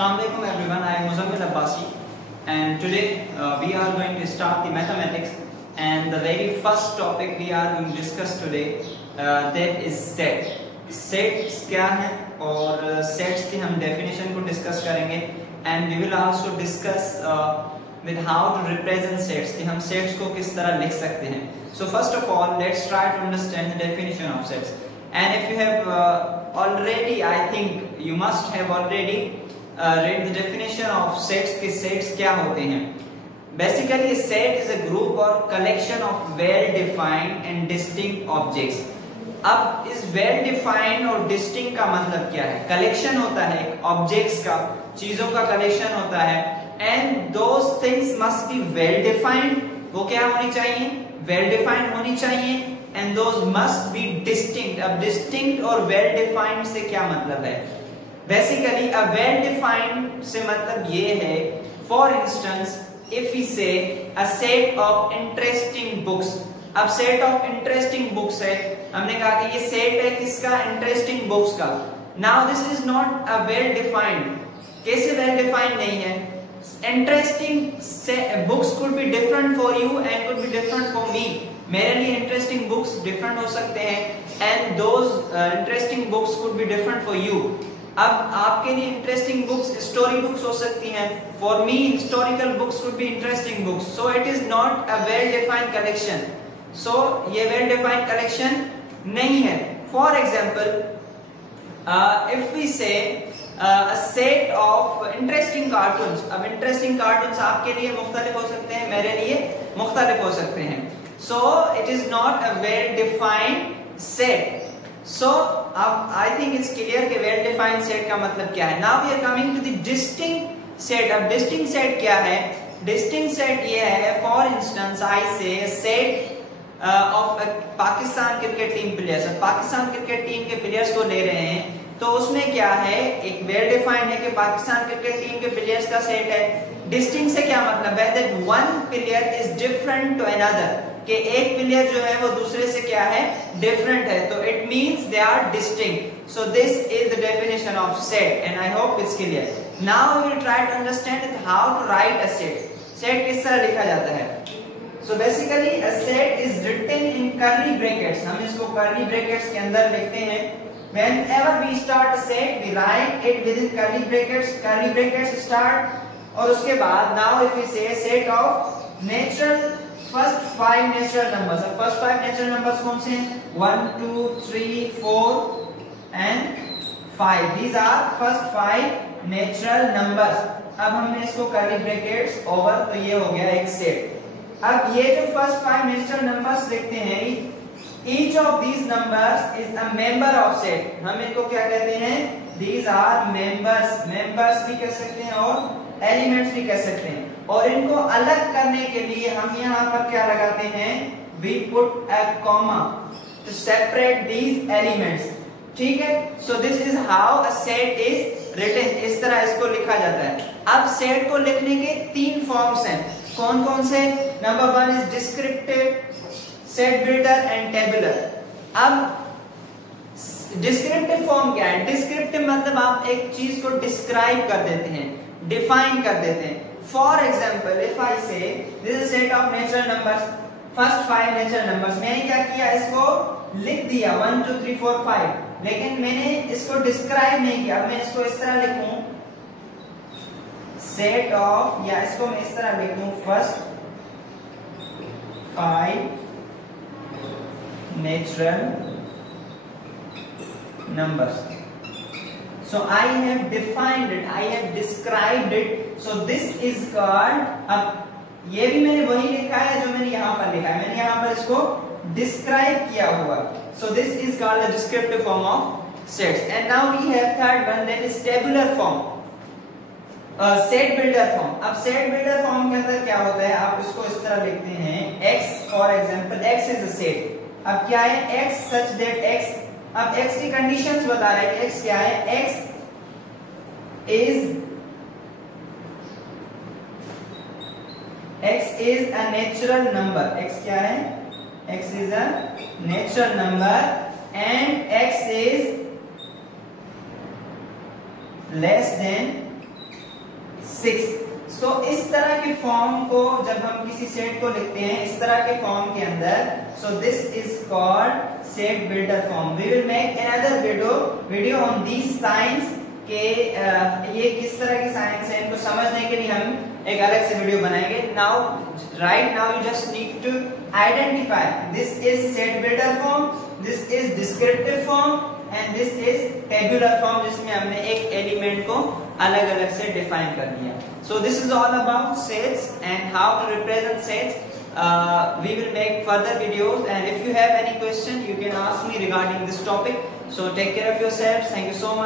Assalamualaikum everyone, I am Muzammil Abbasi and today we are going to start the mathematics, and the very first topic we are going to discuss today that is set. Sets क्या हैं और sets की हम definition को discuss करेंगे, and we will also discuss with how to represent sets कि हम sets को किस तरह लिख सकते हैं. So first of all, let's try to understand the definition of sets. And if you have already, I think you must have already read the definition of sets कि sets क्या होते हैं. Basically, a set is a group or collection of well-defined and distinct objects. अब इस well-defined और distinct का मतलब क्या है? Collection होता है objects का, चीजों का collection होता है, and those things must be well-defined. वो क्या होनी चाहिए? Well-defined होनी चाहिए. And those must be distinct. अब distinct और well-defined से क्या मतलब है? Basically, a well-defined से मतलब ये है, for instance, if we say a set of interesting books. अब set of interesting books है, हमने कहा कि ये set है किसका? Interesting books का. Now this is not a well-defined. कैसे well-defined नहीं है? Interesting books could be different for you and could be different for me. मेरे लिए इंटरेस्टिंग बुक्स डिफरेंट हो सकते हैं and those interesting books could be different for you. अब आपके लिए इंटरेस्टिंग बुक्स स्टोरी बुक्स हो सकती हैं, for me historical books could be interesting books. So it is not a well defined collection. So ये वेल डिफाइंड कलेक्शन नहीं है. For example, if we say a set of interesting cartoons. अब interesting cartoons आपके लिए मुख्तलिफ हो सकते हैं, मेरे लिए मुख्तलिफ हो सकते हैं. So it is not a well-defined set. So I think it's clear कि well-defined set का मतलब क्या है. Now we are coming to the distinct set. अब distinct set क्या है? Distinct set ये है, for instance, I say a set of a Pakistan cricket team players. अब पाकिस्तान क्रिकेट टीम के प्लेयर्स को ले रहे हैं, तो उसमें क्या है? एक well-defined है कि पाकिस्तान क्रिकेट टीम के प्लेयर्स का सेट है. Distinct से क्या मतलब है? That one player is different to another. कि एक प्लेयर जो है वो दूसरे से क्या है? डिफरेंट है. तो it means they are distinct. So this is the definition of set and I hope it's clear. Now we will try to understand how to write a set. Set किस तरह लिखा जाता है? So basically a set is written in curly brackets. हम इसको curly brackets के अंदर लिखते हैं. whenever we start a set we write it within curly brackets start, और उसके बाद now if we say set of natural first 5 natural numbers. First 5 natural numbers कौन से हैं? 1 2 3 4 and 5. these are first 5 natural numbers. अब हमने इसको curly brackets over, तो ये हो गया एक सेट. अब ये जो फर्स्ट 5 natural numbers लिखते हैं, each of these numbers is a member of set. हम इनको क्या कहते हैं? these are members भी कह सकते हैं और एलिमेंट्स भी कह सकते हैं. और इनको अलग करने के लिए हम यहाँ पर क्या लगाते हैं? we put a comma to separate these elements. ठीक है? so this is how a set is written. इस तरह इसको लिखा जाता है. अब सेट को लिखने के 3 फॉर्म्स हैं. कौन कौन से? Number 1 is descriptive, set builder and tabular. अब डिस्क्रिप्टिव फॉर्म क्या है? डिस्क्रिप्टिव मतलब आप एक चीज को डिस्क्राइब कर देते हैं, डिफाइन कर देते हैं. फॉर एग्जाम्पल, इफ आई से this is set of natural numbers, first 5 natural numbers. मैंने क्या किया? इसको लिख दिया 1 2 3 4 5, लेकिन मैंने इसको डिस्क्राइब नहीं किया. मैं इसको इस तरह लिखूं, सेट ऑफ, या इसको मैं इस तरह लिखूं, first 5 natural numbers. So I have defined it, I have described it. So this is called, अब ये भी मैंने वही लिखा है जो मैंने यहाँ पर लिखा है. मैंने यहाँ पर इसको डिस्क्राइब किया हुआ. So this is called the descriptive form of sets. And now we have third one, that is tabular form, set builder form. अब set builder form के अंदर क्या होता है? आप इसको इस तरह लिखते हैं, x for example, x is a set. अब क्या है? x such that x, अब x की कंडीशंस बता रहे हैं. x क्या है? x is a natural number. x क्या है? x is a natural number and x is less than 6। सो इस तरह के फॉर्म को जब हम किसी सेट को लिखते हैं इस तरह के फॉर्म के अंदर, so this is called set builder form. We will make another video on these साइंस के ये किस तरह की साइंस है, इनको समझने के लिए हम एक अलग से वीडियो बनाएंगे। Now right now you just need to identify this is set builder form, this is descriptive form and this is tabular form, जिसमें हमने एक एलिमेंट को अलग अलग से डिफाइन कर दिया। So this is all about sets and how to represent sets. We will make further videos, and if you have any question you can ask me regarding this topic. So take care of yourselves. Thank you so much.